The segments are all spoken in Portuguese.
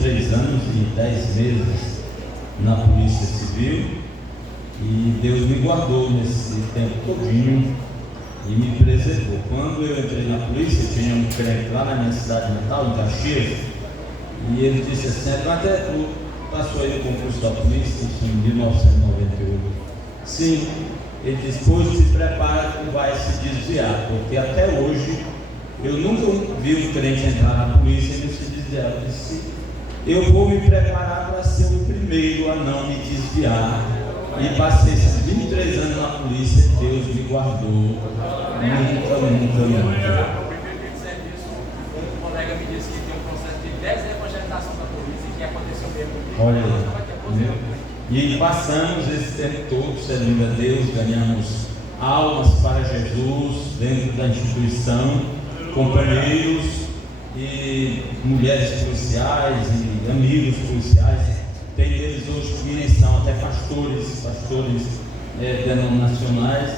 23 anos e 10 meses na Polícia Civil e Deus me guardou nesse tempo todinho e me preservou. Quando eu entrei na polícia, tinha um crente lá na minha cidade natal, em Caxias, e ele disse assim: até tu passou aí o concurso da polícia em 1998. Sim, ele disse: pois se prepara que vai se desviar, porque até hoje eu nunca vi um crente entrar na polícia e não se desviar. Eu disse: eu vou me preparar para ser o primeiro a não me desviar. E passei esses 23 anos na polícia, Deus me guardou. Nunca. Um colega me disse que tem um processo de 10 evangelizações da polícia que aconteceu mesmo. Olha aí. E passamos esse tempo todo servindo a Deus, ganhamos almas para Jesus dentro da instituição, companheiros e mulheres policiais e amigos policiais. Tem deles hoje que são até pastores denominacionais,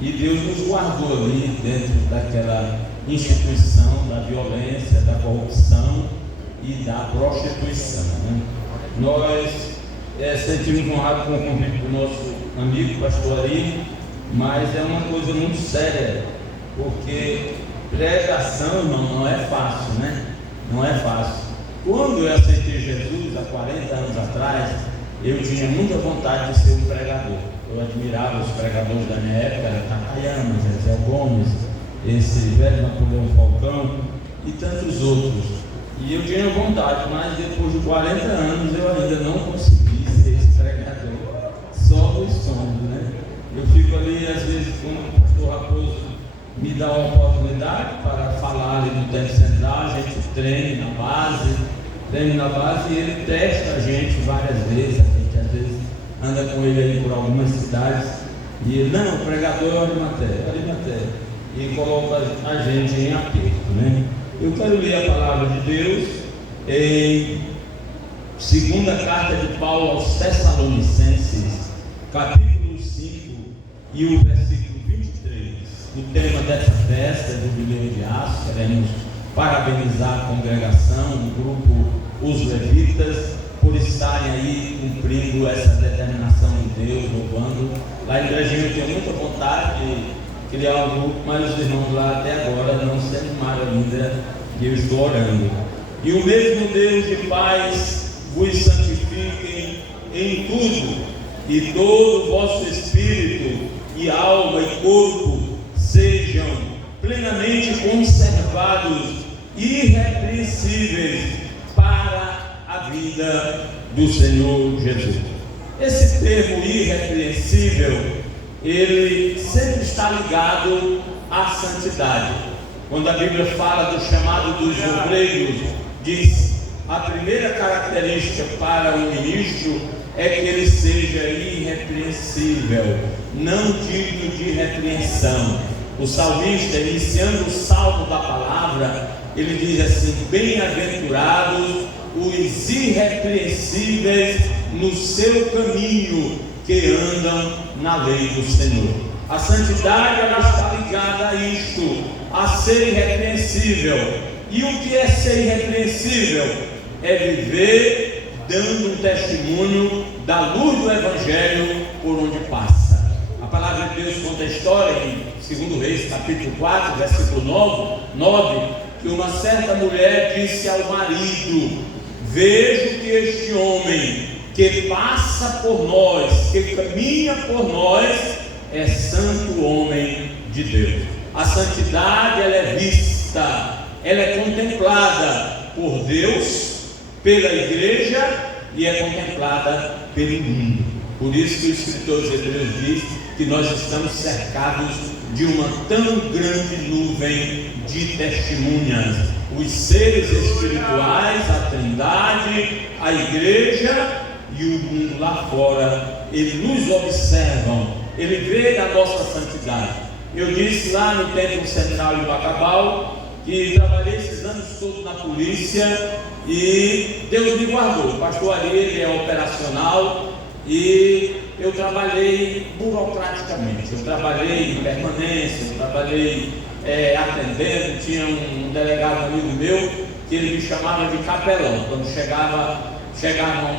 e Deus nos guardou ali dentro daquela instituição da violência, da corrupção e da prostituição, né? Nós sentimos honrados com o convite do nosso amigo pastor Ari, mas é uma coisa muito séria, porque pregação, irmão, não é fácil, né? Não é fácil. Quando eu aceitei Jesus, há 40 anos atrás, eu tinha muita vontade de ser um pregador. Eu admirava os pregadores da minha época, era Takayama, Zé Gomes, esse velho Napoleão Falcão e tantos outros. E eu tinha vontade, mas depois de 40 anos eu ainda não consegui ser esse pregador. Só nos sonhos, né? Eu fico ali, às vezes, quando o pastor Raposo me dá uma oportunidade para falar ali no tempo central, a gente treina na base e ele testa a gente várias vezes. A gente às vezes anda com ele aí por algumas cidades e ele: não, o pregador é Arimateia, e coloca a gente em aperto, né? Eu quero ler a palavra de Deus em segunda carta de Paulo aos Tessalonicenses, capítulo 5 e o versículo 23. O tema dessa festa do Jubileu de Aço, queremos parabenizar a congregação, o grupo Os Levitas, por estarem aí cumprindo essa determinação de Deus, louvando. Lá em Brejinho eu tenho muita vontade de criar um grupo, mas os irmãos lá até agora não se animaram ainda, e eu estou orando. E o mesmo Deus de paz vos santifiquem em tudo, e todo o vosso espírito e alma e corpo sejam plenamente conservados, irrepreensíveis para a vida do Senhor Jesus. Esse termo irrepreensível, ele sempre está ligado à santidade. Quando a Bíblia fala do chamado dos obreiros, diz: a primeira característica para um ministro é que ele seja irrepreensível, não digno de repreensão. O salmista, iniciando o salmo da palavra, ele diz assim: bem-aventurados os irrepreensíveis no seu caminho, que andam na lei do Senhor. A santidade, ela está ligada a isto, a ser irrepreensível. E o que é ser irrepreensível? É viver dando um testemunho da luz do Evangelho por onde passa. A palavra de Deus conta a história em 2 Reis, capítulo 4, versículo 9, que uma certa mulher disse ao marido: vejo que este homem que passa por nós, que caminha por nós, é santo homem de Deus. A santidade, ela é vista, ela é contemplada por Deus, pela igreja, e é contemplada pelo mundo. Por isso que o escritor de Hebreus diz que nós estamos cercados de uma tão grande nuvem de testemunhas. Os seres espirituais, a Trindade, a igreja e o mundo lá fora, eles nos observam, ele vê a nossa santidade. Eu disse lá no Templo Central de Bacabal que trabalhei esses anos todos na polícia e Deus me guardou. O pastor Ari, ele é operacional e eu trabalhei burocraticamente. Eu trabalhei em permanência, eu trabalhei atendendo. Tinha um delegado amigo meu que ele me chamava de capelão. Quando chegava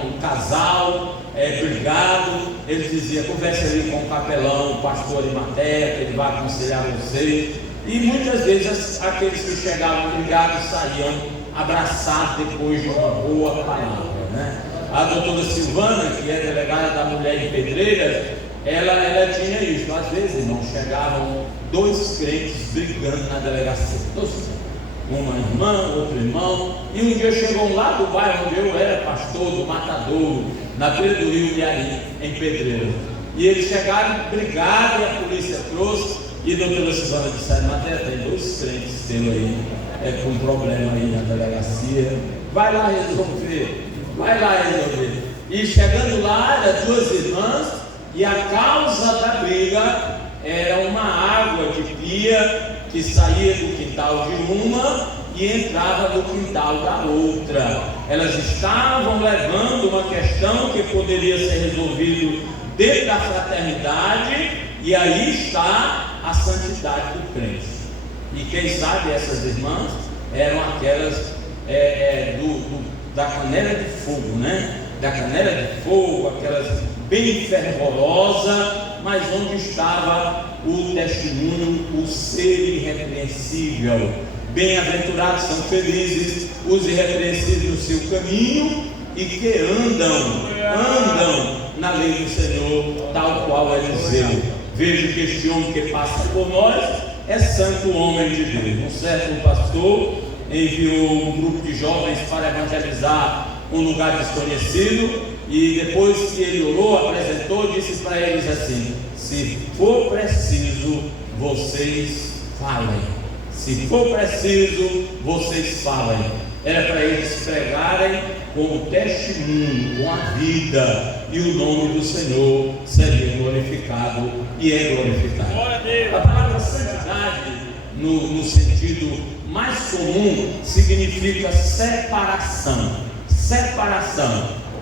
um casal brigado, ele dizia: converse ali com o capelão, o pastor Arimateia, que ele vai aconselhar vocês. E muitas vezes aqueles que chegavam brigados saíam abraçados depois de uma boa palavra, né? A doutora Silvana, que é delegada da mulher em Pedreiras, ela tinha isso. Às vezes, irmão, chegavam dois crentes brigando na delegacia, uma irmã, outro irmão. E um dia chegou lá do bairro onde eu era pastor, do Matadouro, na beira do rio Iari, em Pedreiras. E eles chegaram brigados e a polícia trouxe. E a doutora Silvana disse: Matéria, tem dois crentes seus aí, com problema aí na delegacia. Vai lá resolver. E chegando lá, eram duas irmãs, e a causa da briga era uma água de pia que saía do quintal de uma e entrava no quintal da outra. Elas estavam levando uma questão que poderia ser resolvida dentro da fraternidade, e aí está a santidade do crente. E quem sabe essas irmãs eram aquelas da canela de fogo, né? Da canela de fogo, aquelas bem fervorosas, mas onde estava o testemunho, o ser irrepreensível. Bem-aventurados são felizes os irrepreensíveis no seu caminho e que andam na lei do Senhor, tal qual é Eliseu. Vejo que este homem que passa por nós é santo homem de Deus. Um certo pastor enviou um grupo de jovens para evangelizar um lugar desconhecido, e depois que ele orou, apresentou, disse para eles assim: se for preciso, vocês falem. Se for preciso, vocês falem. Era para eles pregarem com o testemunho, com a vida, e o nome do Senhor seria glorificado, e é glorificado. A palavra santidade, no sentido mais comum, significa separação.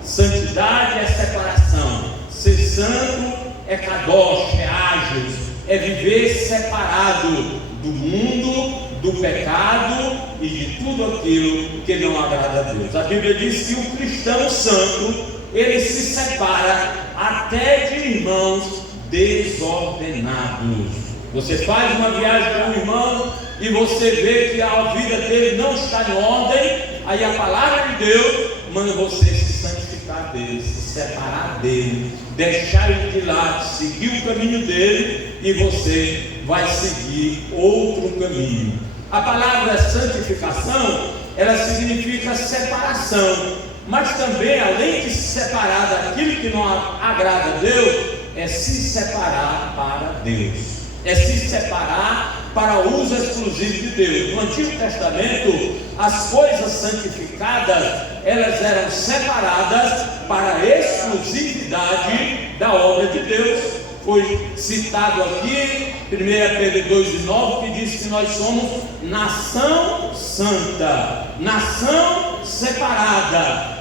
Santidade é separação. Ser santo é kadosh, é ágil, é viver separado do mundo, do pecado e de tudo aquilo que não agrada a Deus. A Bíblia diz que o cristão santo, ele se separa até de irmãos desordenados. Você faz uma viagem com um irmão e você vê que a vida dele não está em ordem, aí a palavra de Deus manda você se santificar dele, se separar dele, deixar ele de lado, seguir o caminho dele, e você vai seguir outro caminho. A palavra santificação, ela significa separação, mas também, além de se separar daquilo que não agrada a Deus, é se separar para Deus, é se separar para uso exclusivo de Deus. No Antigo Testamento, as coisas santificadas, elas eram separadas para a exclusividade da obra de Deus. Foi citado aqui 1 Pedro 2,9, que diz que nós somos nação santa, nação separada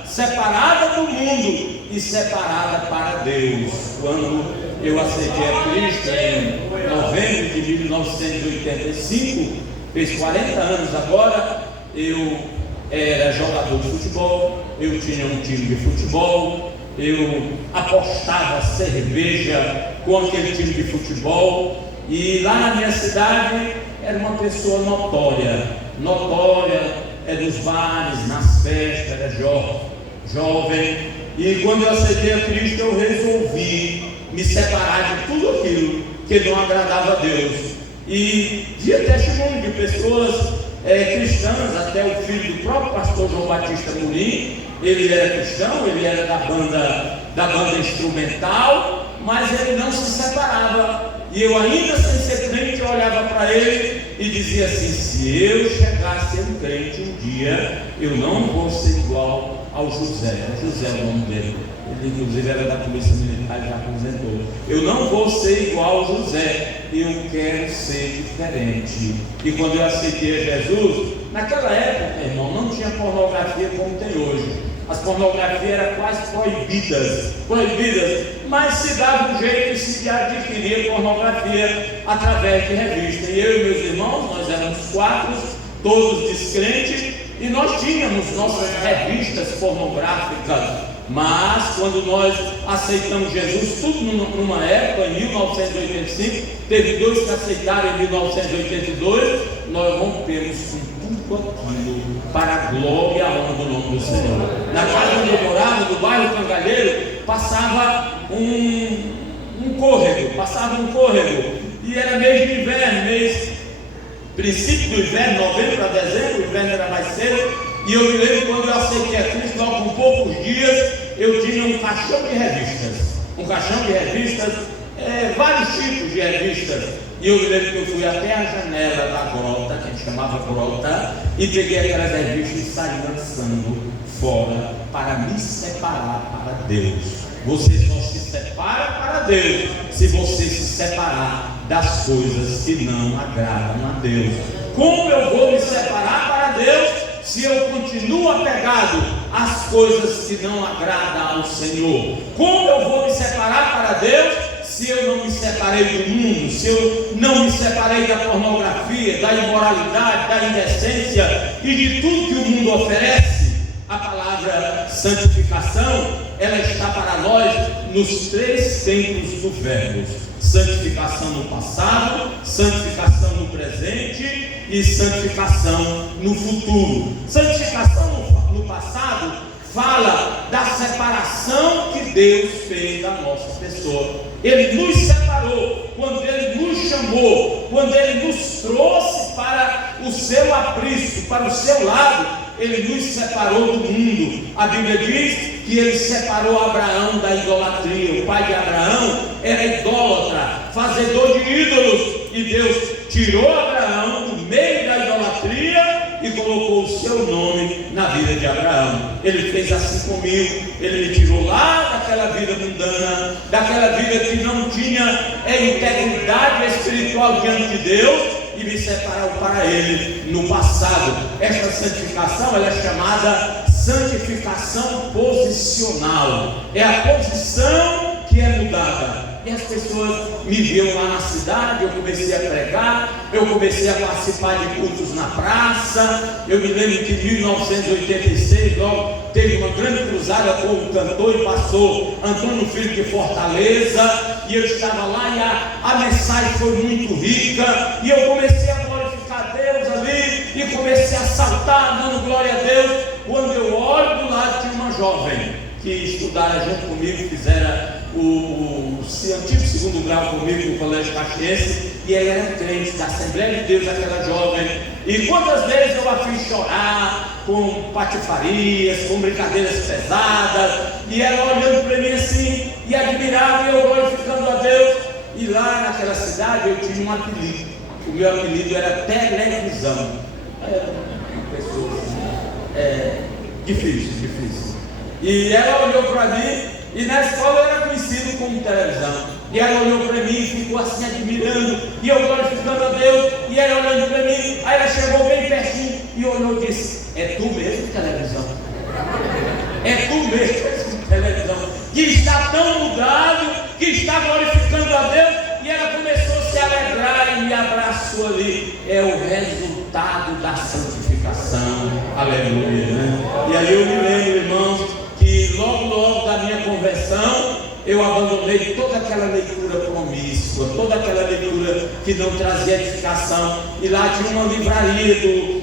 do mundo e separada para Deus. Quando eu aceitei a Cristo em novembro de 1985, fez 40 anos agora, eu era jogador de futebol, eu tinha um time de futebol, eu apostava cerveja com aquele time de futebol, e lá na minha cidade era uma pessoa notória, dos bares, nas festas, era jovem, e quando eu aceitei a Cristo, eu resolvi me separar de tudo aquilo que não agradava a Deus, e via testemunho de pessoas cristãs, até o filho do próprio pastor João Batista Murim, ele era cristão, ele era da banda instrumental, mas ele não se separava, e eu ainda sem ser crente, eu olhava para ele e dizia assim: se eu chegar a ser um crente um dia, eu não vou ser igual ao José. José é o nome dele, ele inclusive era da polícia militar, já aposentou. Eu não vou ser igual ao José, eu quero ser diferente. E quando eu aceitei a Jesus, naquela época, irmão, não tinha pornografia como tem hoje. As pornografias eram quase proibidas, mas se dava um jeito de se adquirir pornografia através de revista. E eu e meus irmãos, nós éramos 4, todos descrentes, e nós tínhamos nossas revistas pornográficas. Mas quando nós aceitamos Jesus, tudo numa época, em 1985, teve 2 que aceitaram em 1982, nós rompemos com tudo aquilo para a glória e a honra do nome do Senhor. Na casa onde eu morava, no bairro Cangalheiro, passava um córrego, e era mês de inverno, princípio do inverno, novembro para dezembro, o inverno era mais cedo. E eu me lembro quando eu aceitei a Cristo, logo com poucos dias, eu tinha um caixão de revistas, vários tipos de revistas. E eu me lembro que eu fui até a janela da grota, que a gente chamava grota, e peguei aquelas revistas e saí lançando fora para me separar para Deus. Você só se separa para Deus se você se separar das coisas que não agradam a Deus. Como eu vou me separar para Deus se eu continuo apegado às coisas que não agradam ao Senhor? Como eu vou me separar para Deus se eu não me separei do mundo, se eu não me separei da pornografia, da imoralidade, da indecência e de tudo que o mundo oferece? A palavra santificação, ela está para nós nos 3 tempos do verbo: santificação no passado, santificação no presente e santificação no futuro. Santificação no passado fala da separação que Deus fez da nossa pessoa. Ele nos separou quando Ele nos chamou, quando Ele nos trouxe para o seu aprisco, para o seu lado. Ele nos separou do mundo. A Bíblia diz que Ele separou Abraão da idolatria. O pai de Abraão era idólatra, fazedor de ídolos, e Deus tirou Abraão do meio da idolatria e colocou o seu nome na vida de Abraão. Ele fez assim comigo. Ele me tirou lá daquela vida mundana, daquela vida que não tinha integridade espiritual diante de Deus, e me separou para Ele no passado. Esta santificação, ela é chamada santificação posicional. É a posição que é mudada. E as pessoas me viam lá na cidade, eu comecei a pregar, eu comecei a participar de cultos na praça. Eu me lembro que em 1986, logo, teve uma grande cruzada com o cantor e pastor Antônio Filho de Fortaleza, e eu estava lá e a mensagem foi muito rica, e eu comecei a glorificar Deus ali, e comecei a saltar, dando glória a Deus. Quando eu olho do lado, tinha uma jovem que estudara junto comigo, fizera o antigo 2º grau comigo no Colégio Caxiense, e ela era crente da Assembleia de Deus, aquela jovem. E quantas vezes eu a fiz chorar com patifarias, com brincadeiras pesadas, e ela olhando para mim assim, e admirava, e eu glorificando a Deus. E lá naquela cidade eu tinha um apelido. O meu apelido era televisão. Era uma pessoa assim, difícil. E ela olhou para mim, e na escola eu era conhecido como televisão. E ela olhou para mim e ficou assim admirando, e eu glorificando a Deus, e ela olhando para mim. Aí ela chegou bem pertinho e olhou e disse: é tu mesmo, televisão? É tu mesmo, televisão, que está tão mudado, que está glorificando a Deus? E ela começou a se alegrar e me abraçou ali. É o resultado da santificação. Aleluia, né? E aí eu me lembro, irmãos, que logo da minha conversão, eu abandonei toda aquela leitura promíscua, toda aquela leitura que não trazia edificação. E lá tinha uma livraria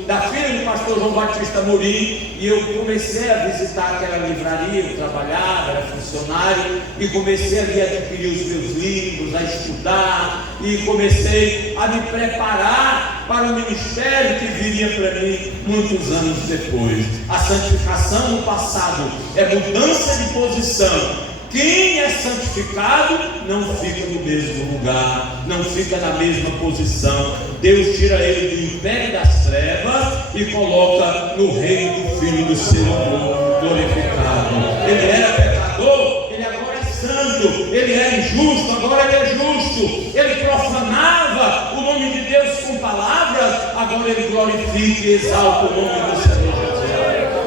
da filha do pastor João Batista Morim, e eu comecei a visitar aquela livraria. Eu trabalhava, era funcionário, e comecei ali a adquirir os meus livros, a estudar, e comecei a me preparar para o ministério que viria para mim muitos anos depois. A santificação no passado é mudança de posição. Quem é santificado não fica no mesmo lugar, não fica na mesma posição. Deus tira ele do império das trevas e coloca no reino do Filho do seu amor glorificado. Ele era pecador, ele agora é santo. Ele era injusto, agora ele é justo. Ele profanava o nome de Deus com palavras, agora ele glorifica e exalta o nome do Senhor Jesus.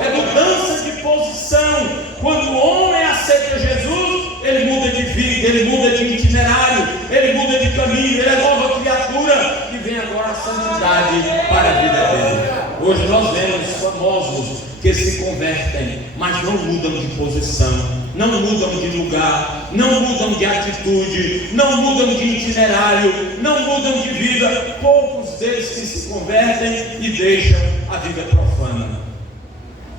É mudança de posição. Quando o homem aceita Jesus, ele muda de vida, ele muda de itinerário, ele muda de caminho, ele é nova criatura, e vem agora a santidade para a vida dele. Hoje nós vemos famosos que se convertem, mas não mudam de posição, não mudam de lugar, não mudam de atitude, não mudam de itinerário, não mudam de vida. Poucos deles que se convertem e deixam a vida profana.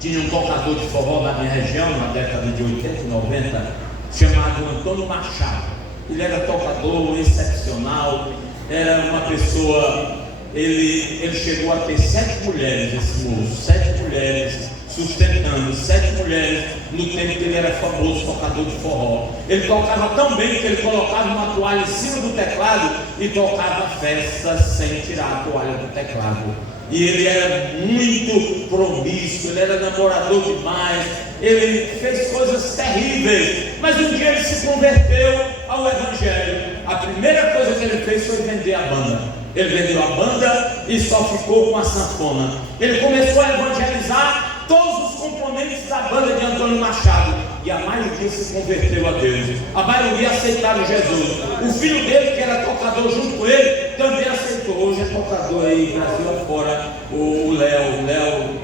Tinha um tocador de forró na minha região, na década de 80 e 90, chamado Antônio Machado. Ele era tocador excepcional, era uma pessoa, ele chegou a ter 7 mulheres, esse moço, 7 mulheres, sustentando 7 mulheres, no tempo que ele era famoso tocador de forró. Ele tocava tão bem que ele colocava uma toalha em cima do teclado e tocava festas sem tirar a toalha do teclado. E ele era muito promíscuo, ele era namorador demais, ele fez coisas terríveis, mas um dia ele se converteu ao Evangelho. A primeira coisa que ele fez foi vender a banda. Ele vendeu a banda e só ficou com a sanfona. Ele começou a evangelizar todos os componentes da banda de Antônio Machado, e a maioria se converteu a Deus, a maioria aceitaram Jesus. O filho dele, que era tocador junto com ele, também aceitou. Hoje é tocador aí, Brasil afora, o Léo,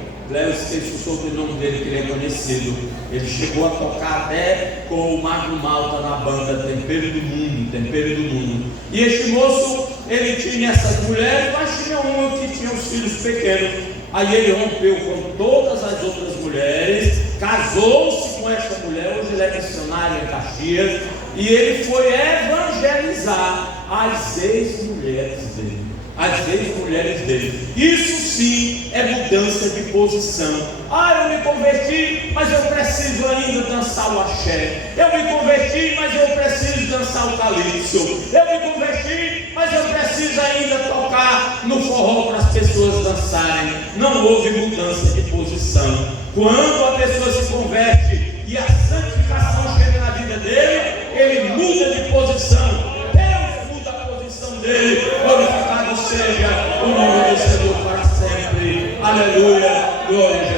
esqueci o sobrenome dele, que ele é conhecido. Ele chegou a tocar até com o Magno Malta na banda Tempero do Mundo. E este moço, ele tinha essas mulheres, mas tinha uma que tinha os filhos pequenos. Aí ele rompeu com todas as outras mulheres, casou-se com essa mulher, hoje ele é missionário em Caxias, e ele foi evangelizar as ex-mulheres dele. Isso sim é mudança de posição. Eu me converti, mas eu preciso ainda dançar o axé. Eu me converti, mas eu preciso dançar o calypso. Eu me converti, mas eu preciso ainda tocar no forró para as pessoas dançarem. Não houve mudança de posição. Quando a pessoa se converte e a santificação chega na vida dele, ele muda de posição. Deus muda a posição dele. Glorificado seja o nome do Senhor para sempre. Aleluia, glória a Jesus.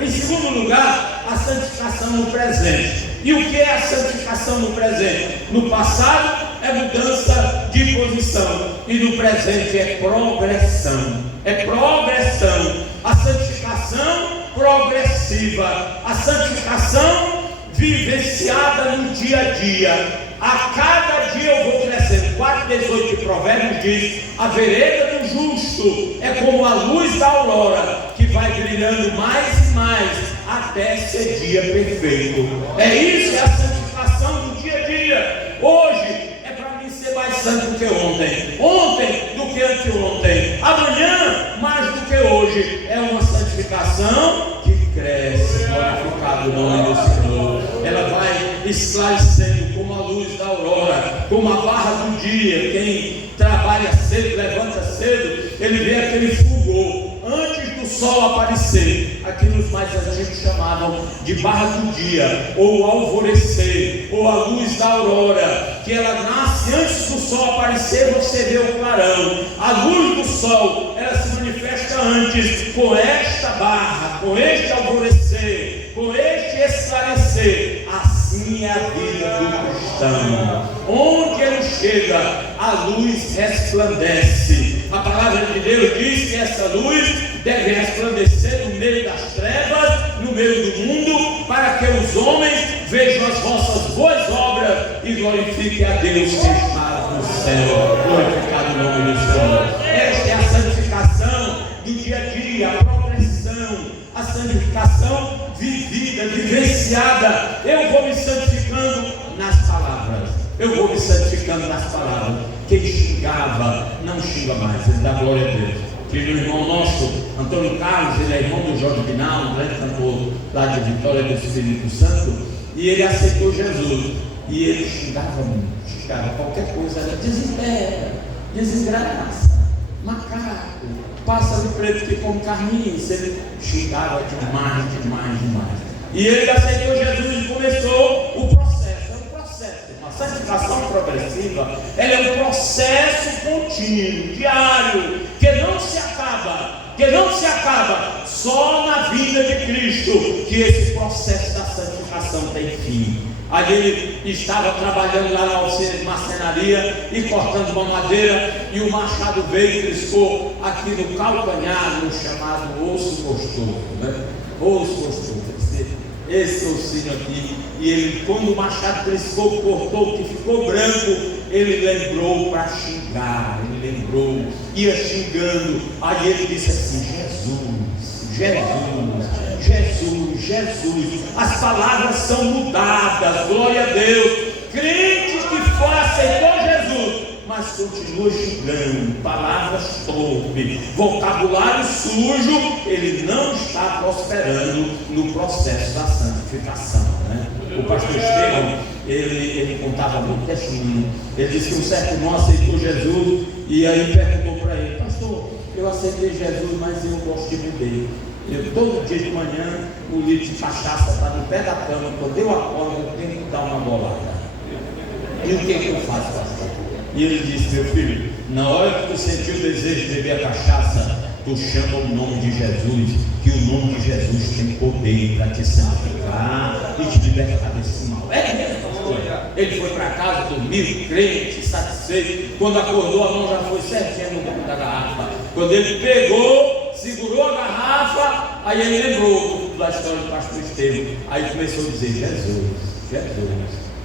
Em segundo lugar, a santificação no presente. E o que é a santificação no presente? No passado é mudança de posição, e no presente é progressão. A santificação progressiva, a santificação vivenciada no dia a dia. A cada dia eu vou crescendo. 4,18 de Provérbios diz: a vereda do justo é como a luz da aurora, que vai brilhando mais e mais até ser dia perfeito. É isso, é a santificação do dia a dia. Hoje é para mim ser mais santo do que ontem do que anteontem, amanhã mais do que hoje. É uma santificação que cresce, glorificado o nome do Senhor. Ela vai esclarecendo como a luz da aurora, como a barra do dia. Quem trabalha cedo, levanta cedo, ele vê aquele fulgor antes do sol aparecer. Aquilo os mais antigos chamavam de barra do dia, ou alvorecer, ou a luz da aurora, que ela nasce antes do sol aparecer. Você vê o clarão. A luz do sol, ela se manifesta antes, com esta barra, com este alvorecer, com este esclarecer. Assim é a vida do cristão. Onde ele chega, a luz resplandece. A palavra de Deus diz que essa luz deve resplandecer no meio das trevas, no meio do mundo, para que os homens vejam as vossas boas obras e glorifiquem a Deus que está no céu. Glorificado o nome do Senhor. Esta é a santificação do dia a dia, a progressão, a santificação vivida, vivenciada. Eu vou me santificando nas palavras. Quem xingava, não xinga mais, ele dá glória a Deus. Filho do irmão nosso, Antônio Carlos, ele é irmão do Jorge Binal, um grande cantor lá de Vitória do Espírito Santo, e ele aceitou Jesus. E ele xingava muito, qualquer coisa, era desidéia, desgraça, macaco, pássaro preto que come carniça. Ele xingava demais. E ele aceitou Jesus e começou o processo. A santificação progressiva, ela é um processo contínuo, diário, que não se acaba. Só na vida de Cristo que esse processo da santificação tem fim. Aí ele estava trabalhando lá na oficina de marcenaria e cortando uma madeira, e o machado veio e triscou aqui no calcanhar, no chamado osso gostoso, né? Osso gostoso, esse ossinho aqui. E ele, quando o machado triscou, cortou, que ficou branco, ele lembrou para xingar, ele lembrou, ia xingando. Aí ele disse assim: Jesus, Jesus, Jesus, Jesus. As palavras são mudadas, glória a Deus. Crente que foi, aceitou Jesus, mas continua xingando, palavras torpes, vocabulário sujo, ele não está prosperando no processo da santificação, né? O pastor Estevão, ele contava muito testemunho. Ele disse que um certo irmão aceitou Jesus, e aí perguntou para ele: pastor, eu aceitei Jesus, mas eu gosto de beber. Todo dia de manhã o litro de cachaça está no pé da cama, quando eu acordo eu tenho que dar uma bolada. E o que eu faço, pastor? E ele disse: meu filho, na hora que tu sentiu o desejo de beber a cachaça, tu chama o nome de Jesus, que o nome de Jesus tem poder para te santificar e te libertar desse mal. É mesmo, pastor? Ele foi para casa, dormiu, crente, satisfeito. Quando acordou, a mão já foi certinha no dentro da garrafa. Quando ele pegou, segurou a garrafa, aí ele lembrou da história do pastor Estevão. Aí começou a dizer: Jesus, Jesus,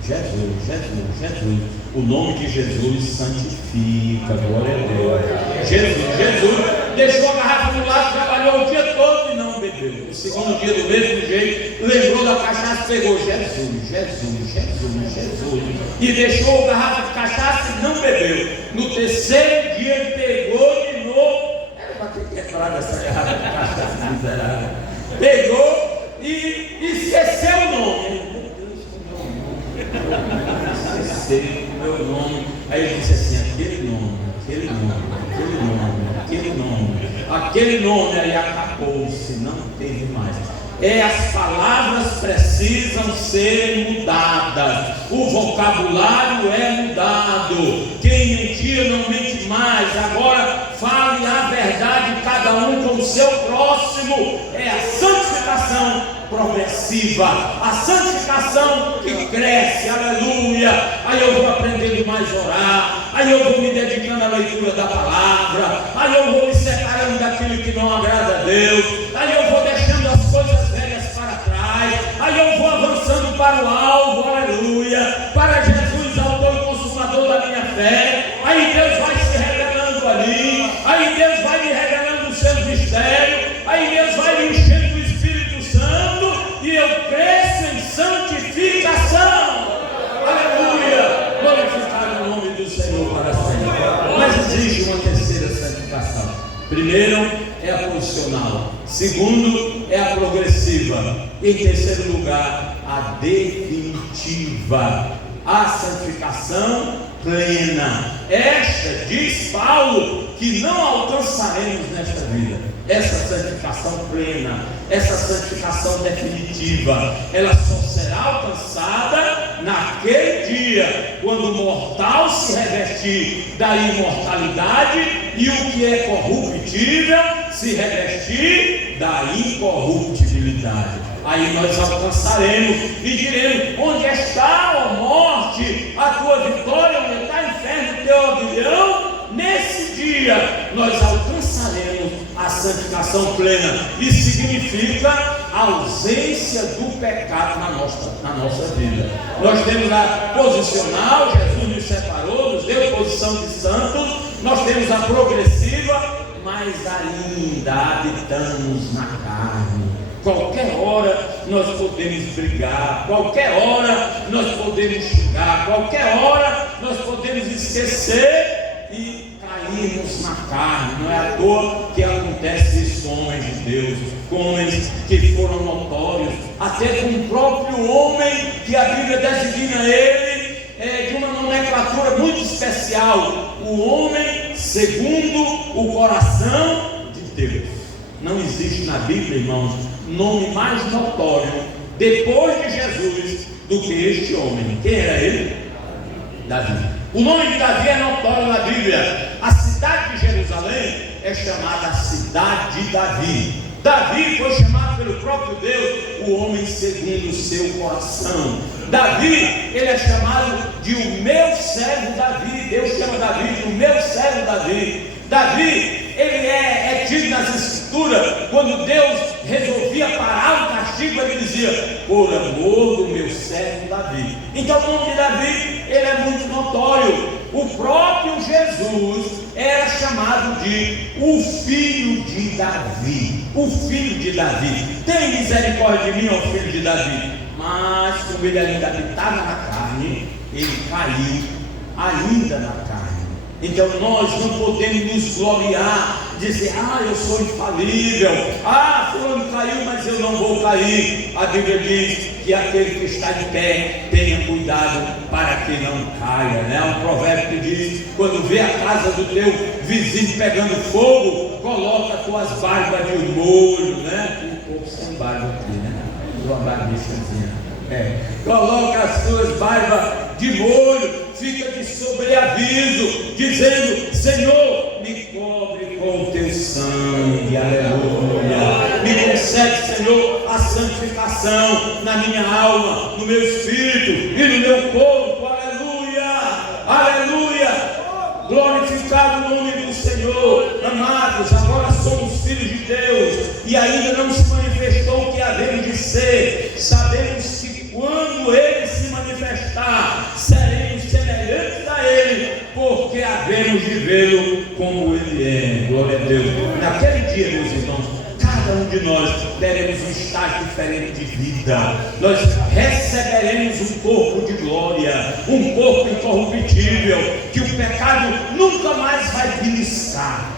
Jesus, Jesus, Jesus. O nome de Jesus santifica, glória a Deus. Jesus, Jesus deixou a garrafa do lado, trabalhou o dia todo e não bebeu. No segundo dia, do mesmo jeito, lembrou da cachaça, pegou Jesus, Jesus, Jesus, Jesus, e deixou a garrafa de cachaça e não bebeu. No terceiro dia ele pegou de novo. Era para ter quebrado essa garrafa de cachaça miserável. Pegou e esqueceu o nome. Esqueceu o meu nome. Aí ele disse assim: aquele nome, aquele nome, aquele nome, aquele nome, aquele nome. Aí acabou-se, não teve mais. As palavras precisam ser mudadas, o vocabulário é mudado. Quem mentia não mente mais. Agora fale a verdade, cada um com o seu próximo. É a santificação progressiva, a santificação que cresce, aleluia. Aí eu vou aprendendo mais a orar, aí eu vou me dedicando à leitura da palavra, aí eu vou me separando daquilo que não agrada a Deus, aí eu vou deixando as coisas velhas para trás, aí eu vou avançando para o alvo, aleluia, para Jesus, autor e consumador da minha fé. Aí Deus vai se revelando ali, aí Deus vai me revelando os seus mistérios, aí Deus vai me enchendo do Espírito Santo, e eu cresço em santificação, aleluia, glorificar o nome do Senhor para sempre. Mas existe uma terceira santificação. Primeiro é a posicional, segundo é a progressiva, e em terceiro lugar a definitiva, a santificação plena. Esta, diz Paulo, que não alcançaremos nesta vida. Essa santificação plena, essa santificação definitiva, ela só será alcançada naquele dia, quando o mortal se revestir da imortalidade e o que é corruptível se revestir da incorruptibilidade. Aí nós alcançaremos e diremos: onde está, ó morte, a tua vitória? Onde está, inferno, teu aguilhão? Nesse dia nós alcançaremos a santificação plena, e significa a ausência do pecado na nossa vida. Nós temos a posicional, Jesus nos separou, nos deu posição de santos. Nós temos a progressiva, mas ainda habitamos na carne. Qualquer hora nós podemos brigar, qualquer hora nós podemos xingar, qualquer hora nós podemos esquecer e caímos na carne. Não é à toa que acontece isso com homens de Deus, com homens que foram notórios, até com o próprio homem que a Bíblia designa ele de uma nomenclatura muito especial: o homem segundo o coração de Deus. Não existe na Bíblia, irmãos, nome mais notório depois de Jesus do que este homem. Quem era ele? Davi. O nome de Davi é notório na Bíblia. A cidade de Jerusalém é chamada a cidade de Davi. Davi foi chamado pelo próprio Deus o homem segundo o seu coração. Davi, ele é chamado de o meu servo Davi. Deus chama Davi de o meu servo Davi. Davi, ele é tido nas escrituras, quando Deus resolvia parar o castigo, ele dizia, por amor do meu servo Davi. Então o nome de Davi, ele é muito notório. O próprio Jesus era chamado de o filho de Davi. O filho de Davi. Tem misericórdia de mim, ó filho de Davi. Mas como ele ainda habitava na carne, ele caiu ainda na carne. Então nós não podemos nos gloriar, dizer, eu sou infalível, fulano caiu, mas eu não vou cair. A Bíblia diz que aquele que está de pé, tenha cuidado para que não caia, né? Um provérbio que diz, quando vê a casa do teu vizinho pegando fogo, coloca as tuas barbas de molho, né? Um pouco sem barba aqui, né? Uma barbichazinha. Coloca as tuas barbas de molho, fica de sobreaviso, dizendo, Senhor, me cobre com o teu sangue, aleluia. Me concede, Senhor, a santificação na minha alma, no meu espírito e no meu corpo, aleluia, aleluia. Glorificado o nome do Senhor. Amados, agora somos filhos de Deus e ainda não se manifestou o que havemos de ser. Sabemos que quando Ele se manifestar, seremos semelhantes a Ele, porque havemos de vê-lo como Ele é. Glória a Deus. Naquele dia, meus irmãos, cada um de nós teremos um estágio diferente de vida. Nós receberemos um corpo de glória, um corpo incorruptível, que o pecado nunca mais vai beliscar.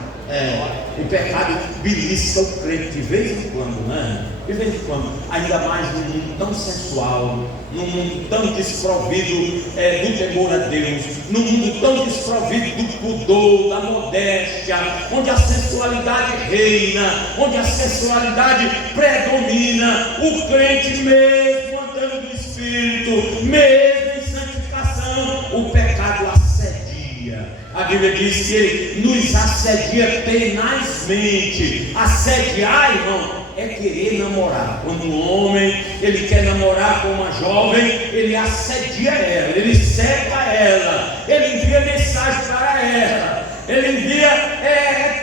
O pecado belisca o crente de vez em quando, né? De vez em quando, ainda mais num mundo tão sensual, num mundo tão desprovido do temor a Deus, num mundo tão desprovido do pudor, da modéstia, onde a sensualidade reina, onde a sensualidade predomina. O crente, mesmo andando no Espírito, mesmo em santificação, o pecado assedia. A Bíblia diz que Ele nos assedia tenazmente. Assediar, irmão, é querer namorar. Quando um homem, ele quer namorar com uma jovem, ele assedia ela, ele cerca ela, ele envia mensagem para ela, ele envia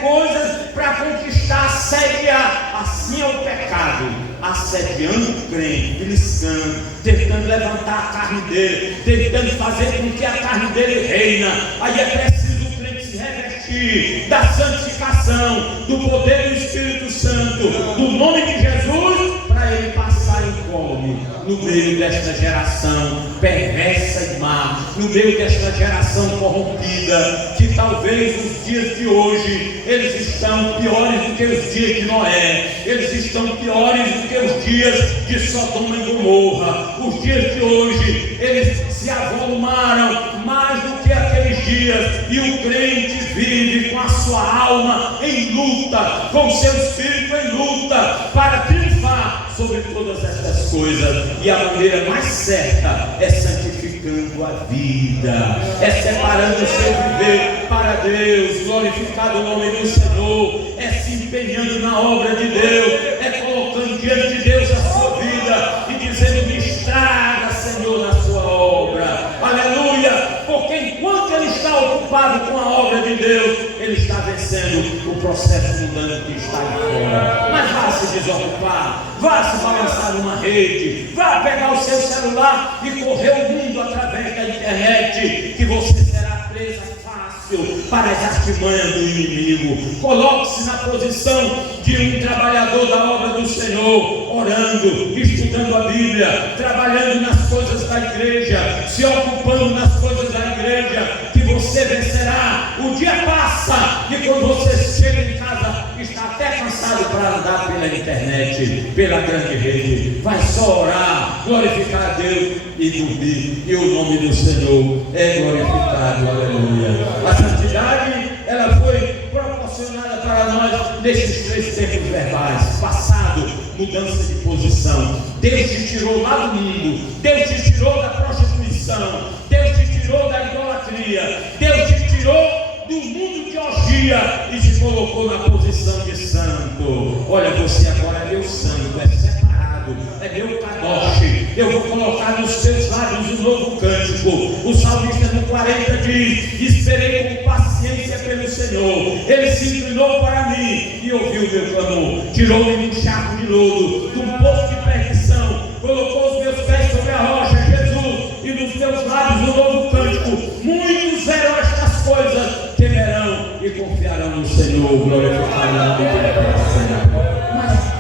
coisas para conquistar, assediar. Assim é o pecado, assediando o crente, beliscando, tentando levantar a carne dele, tentando fazer com que a carne dele reina. Aí é preciso o crente se revestir da santificação, do poder do Espírito Santo, do nome de Jesus, para ele passar incólume no meio desta geração perversa e má, no meio desta geração corrompida, que talvez os dias de hoje eles estão piores do que os dias de Noé, eles estão piores do que os dias de Sodoma e Gomorra. Os dias de hoje eles se avolumaram mais do que aqueles dias, e o crente vive com a sua alma em luta, com o seu espírito em luta, para triunfar sobre todas estas coisas. E a maneira mais certa é santificando a vida, é separando o seu viver para Deus, glorificado o nome do Senhor, é se empenhando na obra de Deus, é colocando diante de Deus a sua vida e dizendo, me estraga, Senhor, na sua obra, aleluia, porque enquanto ele está ocupado com a obra de Deus, ele está vencendo o processo mundano que está aí fora. Mas vá se desocupar, vá se balançar numa rede, vá pegar o seu celular e correr o mundo através da internet, que você será presa fácil para as artimanhas do inimigo. Coloque-se na posição de um trabalhador da obra do Senhor, orando, estudando a Bíblia, trabalhando nas coisas da igreja, se ocupando nas coisas da igreja, que você vencerá. O dia passa e quando você chega em casa, está até cansado para andar pela internet, pela grande rede. Vai só orar, glorificar a Deus e dormir, e o nome do Senhor é glorificado, aleluia. A santidade, ela foi proporcionada para nós nesses 3 tempos verbais: passado, mudança de posição. Deus te tirou lá do mundo, Deus te tirou da prostituição, Deus te tirou da idolatria, Deus te tirou do mundo de orgia e te colocou na posição de santo. Olha, você agora é meu santo, é separado, é meu kadosh, eu vou colocar nos seus lábios um novo cântico. O salmista no 40 diz: esperei com paciência pelo Senhor, Ele se inclinou para mim e ouviu o meu clamor, tirou-me de um charco de lodo, de um poço de perdição, colocou os meus pés sobre a rocha, Jesus, e nos teus lábios um novo cântico. Muitos verão estas coisas, temerão e confiarão no Senhor, glorificarão o nome dele.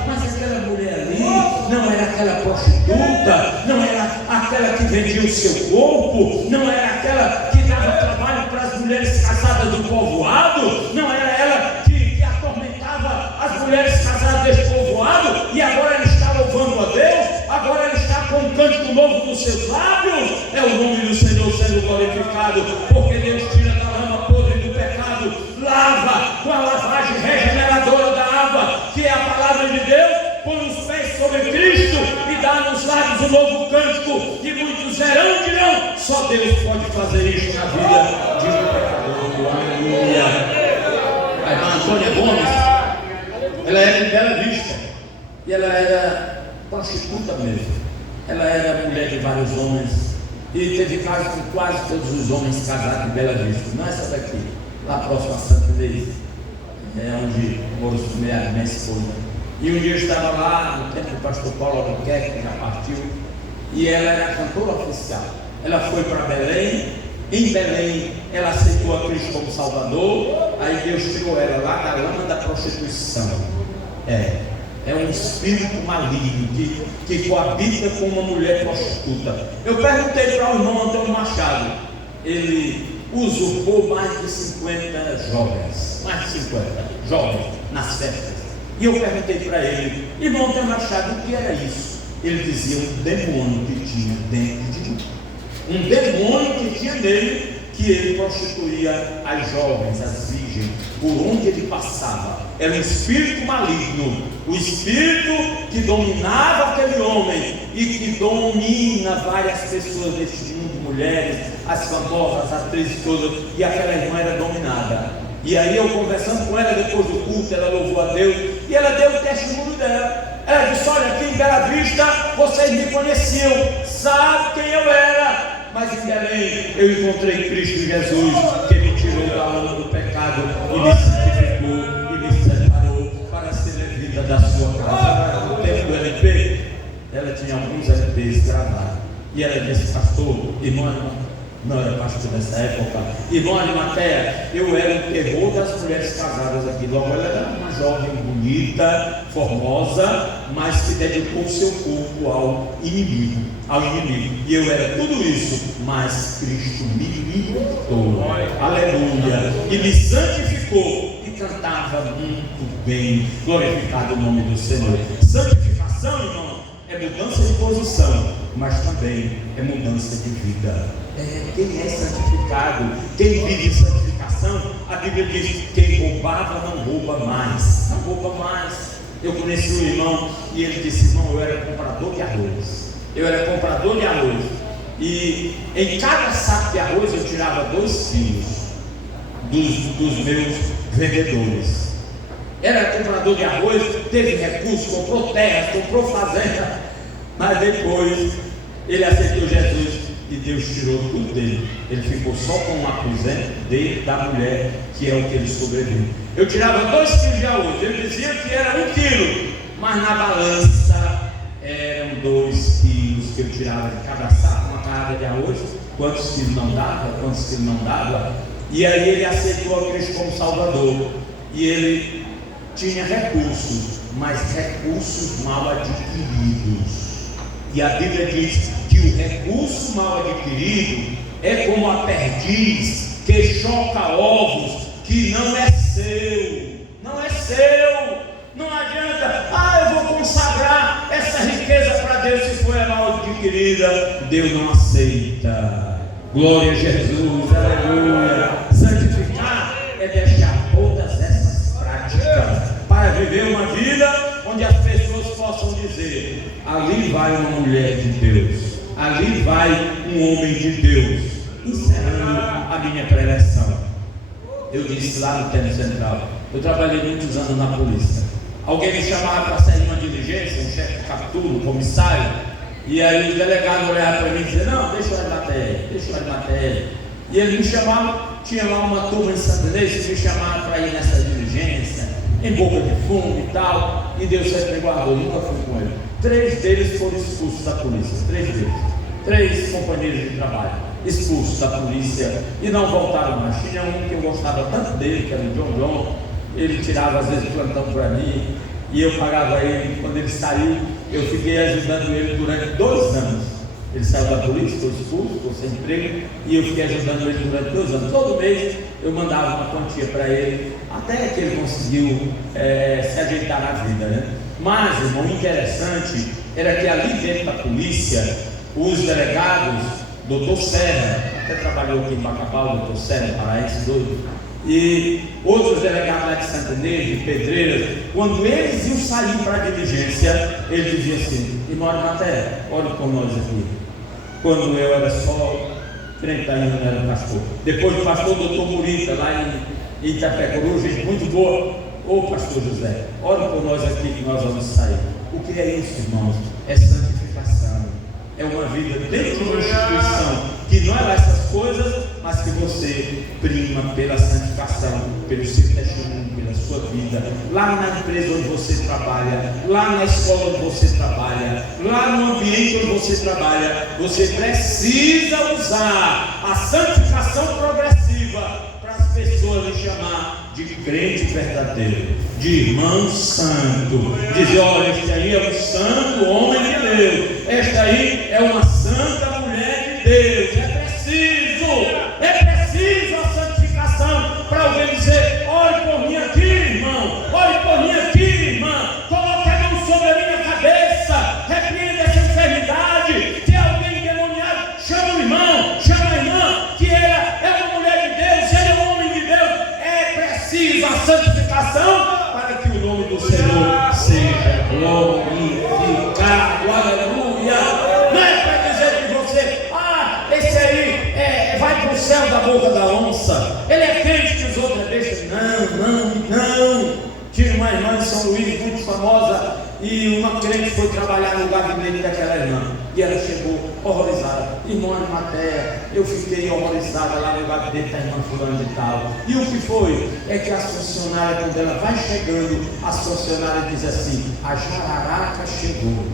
Mas aquela mulher ali não era aquela prostituta, não era aquela que vendia o seu corpo, não era aquela que dava trabalho para as mulheres casadas do povoado, não era ela que atormentava as mulheres casadas deste povoado, e agora ela está louvando a Deus, agora ela está com um cântico novo nos seus lábios. É o nome do Senhor sendo glorificado, porque Deus tira da lama podre do pecado, lava com a lavagem regeneradora da água, que é a palavra de Deus, põe os pés sobre Cristo e dá nos lábios um novo cântico, e muitos dirão: só Deus pode fazer isso na vida de um pecador. Aleluia. A irmã Antônia Gomes, ela era de Bela Vista, e ela era prostituta mesmo. Ela era mulher de vários homens, e teve caso com quase todos os homens casados de Bela Vista. Não é essa daqui, lá próximo a Santa Inês, onde morou minha esposa. E um dia eu estava lá no tempo do pastor Paulo Albuquerque, que já partiu, e ela era cantora oficial. Ela foi para Belém. Em Belém ela aceitou a Cristo como Salvador. Aí Deus tirou ela lá da lama da prostituição. É um espírito maligno que coabita com uma mulher prostituta. Eu perguntei para o irmão Antônio Machado, ele usurpou mais de 50 jovens nas festas. E eu perguntei para ele: irmão Antônio Machado, o que era isso? Ele dizia: um demônio que tinha dentro de mim, um demônio que tinha nele, que ele prostituía as jovens, as virgens, por onde ele passava. Era um espírito maligno, o espírito que dominava aquele homem e que domina várias pessoas deste mundo, mulheres, as famosas, as atrizes todas, e aquela irmã era dominada. E aí eu conversando com ela depois do culto, ela louvou a Deus e ela deu o testemunho dela. Ela disse: olha, aqui em Bela Vista vocês me conheciam, sabem quem eu era, mas em Belém eu encontrei Cristo Jesus, que me tirou da lama do pecado e me santificou e me separou para ser levita da sua casa. No tempo do LP, ela tinha alguns LPs gravados, e ela disse: pastor, irmão, não era pastor nessa época, irmão Arimateia, eu era o terror das mulheres casadas aqui. Logo, ela era uma jovem bonita, formosa, mas que dedicou o seu corpo ao inimigo. E eu era tudo isso, mas Cristo me libertou, aleluia, e me santificou, e cantava muito bem. Glorificado o nome do Senhor. Santificação, irmão, é mudança de posição, mas também é mudança de vida. Quem é santificado, quem vive em santificação, a Bíblia diz: quem roubava não rouba mais. Não rouba mais. Eu conheci um irmão e ele disse: irmão, eu era comprador de arroz. E em cada saco de arroz eu tirava 2 quilos dos meus vendedores. Era comprador de arroz, teve recursos, comprou terra, comprou fazenda, mas depois ele aceitou Jesus e Deus tirou tudo dele. Ele ficou só com um aposento dele, da mulher, que é o que ele sobreviveu. Eu tirava 2 quilos de arroz, ele dizia que era 1 quilo, mas na balança eram 2 quilos que eu tirava de cada saco, uma carga de arroz. Quantos quilos não dava, e aí ele aceitou a Cristo como Salvador, e ele tinha recursos, mas recursos mal adquiridos. E a Bíblia diz que o recurso mal adquirido é como a perdiz que choca ovos, que não é seu. Não adianta: eu vou consagrar essa riqueza para Deus. Se for mal adquirida, Deus não aceita. Glória a Jesus, aleluia. Santificar é deixar todas essas práticas para viver uma vida onde as pessoas possam dizer: ali vai uma mulher de Deus, ali vai um homem de Deus. Encerrando a minha preleção, eu disse lá no Tempo Central, eu trabalhei muitos anos na polícia. Alguém me chamava para sair numa diligência, um chefe de captura, um comissário, E aí os delegados olhavam para mim e diziam: não, deixa eu bater ele, deixa eu bater ele. E ele me chamava, tinha lá uma turma em Santa Inês que me chamava para ir nessa diligência, em boca de fumo e tal, e Deus sempre me guardou, nunca fui com ele. 3 deles foram expulsos da polícia, 3 deles, 3 companheiros de trabalho expulsos da polícia e não voltaram mais. Tinha um que eu gostava tanto dele, que era o John, ele tirava às vezes plantão para mim e eu pagava ele. Quando ele saiu, eu fiquei ajudando ele durante 2 anos. Ele saiu da polícia, foi expulso, ficou sem emprego, e eu fiquei ajudando ele durante 2 anos. Todo mês eu mandava uma quantia para ele, até que ele conseguiu se ajeitar na vida, né? Mas, irmão, o interessante era que ali dentro da polícia, os delegados, doutor Serra, até trabalhou aqui em Bacabal, doutor Serra, paraense doido, e outros delegados lá de Santa Inês, de Pedreiras, quando eles iam sair para a diligência, ele dizia assim: irmão de Maté, olhe por nós aqui. Quando eu era só 30 anos, era pastor. Depois do pastor, doutor Murita, lá em Itapecuru, gente muito boa. Ô pastor José, olhe por nós aqui que nós vamos sair. O que é isso, irmãos? É santificação. É uma vida dentro de uma instituição que não é lá essas coisas, mas que você prima pela santificação, pelo seu testemunho, pela sua vida, lá na empresa onde você trabalha, lá na escola onde você trabalha, lá no ambiente onde você trabalha. Você precisa usar a santificação progressiva para as pessoas lhe chamar de crente verdadeiro, de irmão santo, dizer: olha, este aí é um santo homem de Deus, esta aí é uma santa mulher de Deus. É preciso a santificação para alguém dizer: olhe por mim aqui, irmão, olhe por mim aqui, irmã, coloque a mão sobre a minha cabeça, repreenda essa enfermidade. Se é alguém endemoniado, chama o irmão, chama a irmã, que ela é uma mulher de Deus, ele é um homem de Deus. É preciso a santificação para que o nome do Senhor seja glorificado. Aleluia! Não é para dizer que você, esse aí vai para o céu da boca da onça, ele é crente que os outros deixam. Não. Tinha uma irmã em São Luís muito famosa, e uma crente foi trabalhar no gabinete daquela irmã, e ela chegou horrorizada: irmã de Matéia, eu fiquei horrorizada lá no gabinete da irmã fulana de tal. E o que foi? É que as funcionárias, quando ela vai chegando, as funcionárias dizem assim: a jararaca chegou.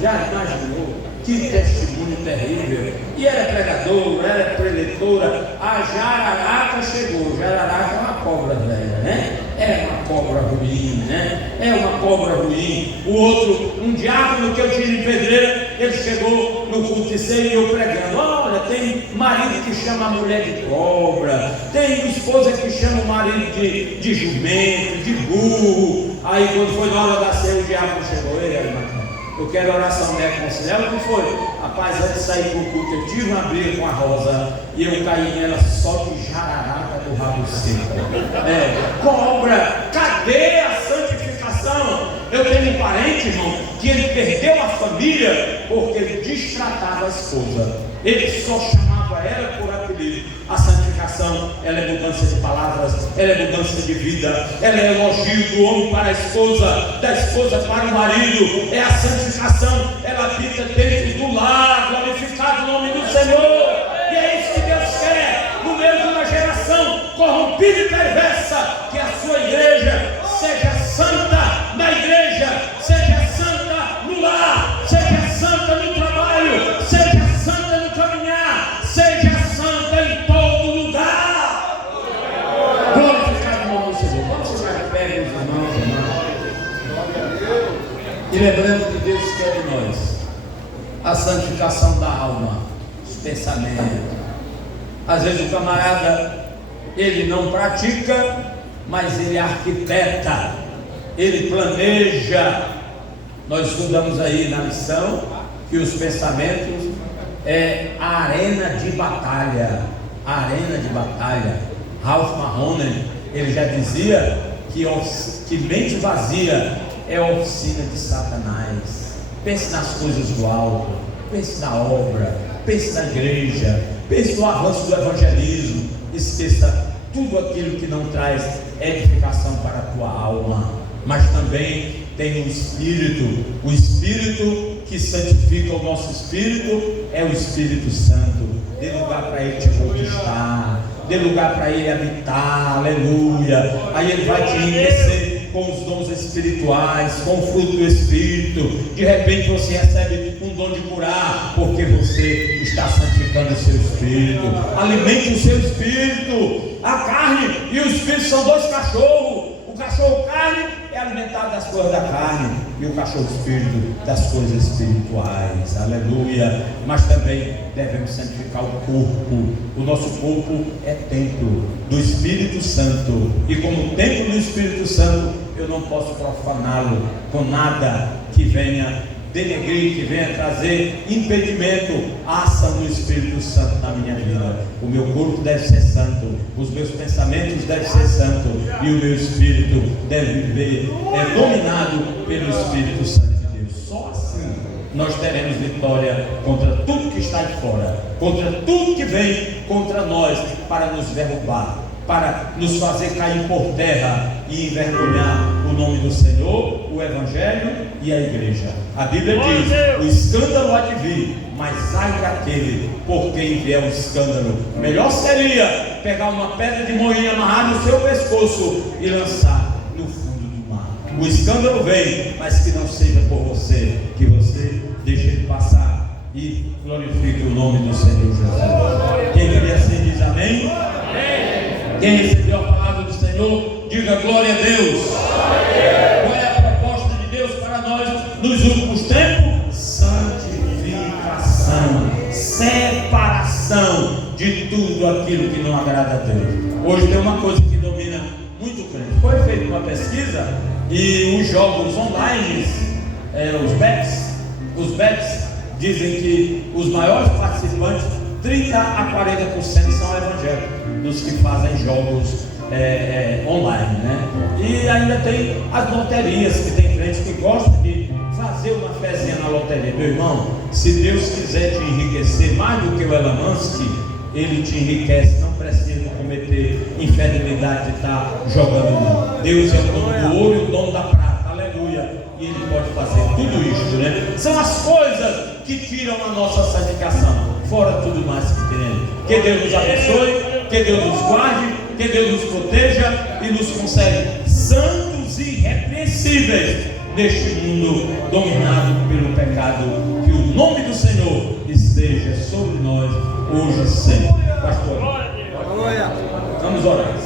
Já imaginou? Que testemunho terrível! E era pregador, era preletora. A jararaca chegou. Jararaca é uma cobra velha, né? É uma cobra ruim, né? É uma cobra ruim. O outro, um diácono que eu tinha em Pedreira, ele chegou no culto de ceia e eu pregando: olha, tem marido que chama a mulher de cobra, tem esposa que chama o marido de jumento, de burro. Aí quando foi na hora da ceia, o diácono chegou: ei, irmã, eu quero oração reconciliar. O que foi? Rapaz, antes de sair do culto, eu tive uma briga com a Rosa e eu caí nela só de jararaca do rabo seco. Cobra, cadê a santificação? Eu tenho um parente, irmão, que ele perdeu a família porque ele destratava a esposa. Ele só chamava ela por apelido. A santificação, ela é mudança de palavras, ela é mudança de vida, ela é elogio do homem para a esposa, da esposa para o marido. É a santificação, ela habita dentro do lar, glorificado o nome do Senhor. E é isso que Deus quer no meio de uma geração corrompida e perversa, que a sua igreja seja santa na igreja, seja santa no lar, seja santa no trabalho, seja santa no caminhar, seja santa em todo lugar. Glorificado o nome do Senhor. Vamos ficar de pé, meus irmãos, e lembrando que Deus quer em nós a santificação da alma, dos pensamentos. Às vezes o camarada, ele não pratica, mas ele arquiteta, ele planeja. Nós estudamos aí na lição que os pensamentos é a arena de batalha. A arena de batalha. Ralph Mahoney, ele já dizia que mente vazia é a oficina de Satanás. Pense nas coisas do alto, pense na obra, pense na igreja, pense no avanço do evangelismo. Esqueça tudo aquilo que não traz edificação para a tua alma. Mas também tem o Espírito que que santifica o nosso espírito é o Espírito Santo. Dê lugar para Ele te conquistar, dê lugar para Ele habitar, aleluia. Aí Ele vai te enriquecer com os dons espirituais, com o fruto do Espírito. De repente você recebe um dom de curar, porque você está santificando o seu espírito. Alimente o seu espírito. A carne e o espírito são dois cachorros. O cachorro carne é alimentado das coisas da carne, e o cachorro espírito das coisas espirituais, aleluia. Mas também devemos santificar o corpo. O nosso corpo é templo do Espírito Santo, e como templo do Espírito Santo, eu não posso profaná-lo com nada que venha denegrir, que venha trazer impedimento à ação do Espírito Santo na minha vida. O meu corpo deve ser santo, os meus pensamentos devem ser santos, e o meu espírito deve viver dominado pelo Espírito Santo de Deus. Só assim nós teremos vitória contra tudo que está de fora, contra tudo que vem contra nós para nos derrubar, para nos fazer cair por terra e envergonhar o nome do Senhor, o Evangelho e a igreja. A Bíblia diz: o escândalo há de vir, mas ai daquele por quem vier o escândalo. Melhor seria pegar uma pedra de moinho, amarrar no seu pescoço e lançar no fundo do mar. O escândalo vem, mas que não seja por você, que você deixe ele passar e glorifique o nome do Senhor Jesus. Quem queria assim diz amém? Quem recebeu a palavra do Senhor, diga glória a Deus. Qual é a proposta de Deus para nós nos últimos tempos? Santificação, separação de tudo aquilo que não agrada a Deus. Hoje tem uma coisa que domina muito o crente. Foi feita uma pesquisa e os jogos online, os bets, dizem que os maiores participantes, 30 a 40% são evangélicos, dos que fazem jogos online, né? E ainda tem as loterias, que tem crentes que gostam de fazer uma fezinha na loteria. Meu irmão, se Deus quiser te enriquecer mais do que o Elon Musk, Ele te enriquece, não precisa cometer infidelidade de estar jogando não. Deus é o dono do ouro e o dono da prata, aleluia, e Ele pode fazer tudo isso, né? São as coisas que tiram a nossa santificação, fora tudo mais que tem. Que Deus nos abençoe, que Deus nos guarde, que Deus nos proteja e nos conserve santos e irrepreensíveis neste mundo dominado pelo pecado. Que o nome do Senhor esteja sobre nós hoje e sempre. Pastor, vamos orar.